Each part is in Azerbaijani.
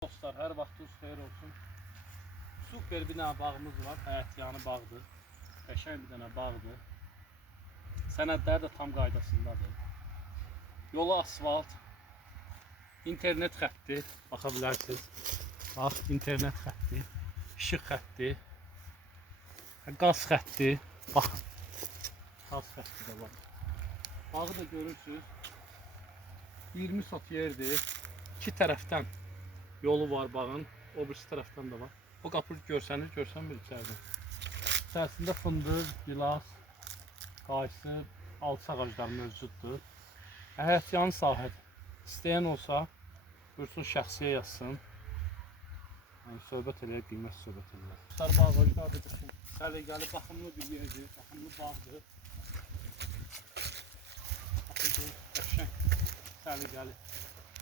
Dostlar, hər vaxtınız xeyir olsun. Super bir dənə bağımız var. Həyətyanı bağdır. Qəşəng bir dənə bağdır. Sənədləri də tam qaydasındadır. Yolu asfalt. İnternet xətti. Baxa bilərsiniz. Bax, internet xətti. İşıq xətti. Qaz xətti. Baxın. Qaz xətti də var. Bağı da görürsünüz. 20 sot yerdir. İki tərəfdən yolu var bağın, o birisi tərəfdən də var. O qapı görsənir içərdən. İçərisində fındıq, gilas, qaysı, alça ağaclar mövcuddur. Həyətyanı sahədir. İstəyən olsa, buyursun şəxsiyə yazsın. Yəni, söhbət eləyək, qiymət söhbət eləyək. Sarı ağaclar da səliqəli, baxımlı bir yerdir, baxımlı bağdır. Baxın, qəşəng, səliqəli.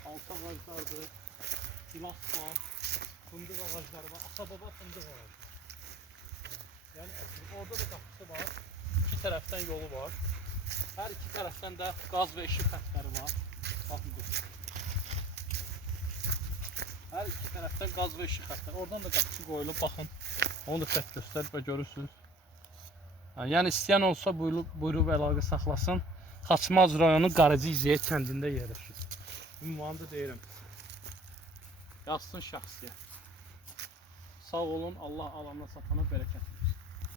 Alça ağaclardır. Gilas var, fındıq ağacları var, ata-baba fındıq ağacı. Yəni, orada da qapısı var, iki tərəfdən yolu var. Hər iki tərəfdən də qaz və işıq xəttləri var. Baxın, bu. Hər iki tərəfdən qaz və işıq xəttləri. Oradan da qapısı qoyulub, baxın. Onu da çək göstərib və görürsünüz. Yəni, istəyən olsa buyurub əlaqə saxlasın. Xaçmaz rayonu Qaracı kəndində yerləşir. Ünvanı da deyirəm. Yazsın şəxsiyə. Sağ olun, Allah alana satana bərəkət.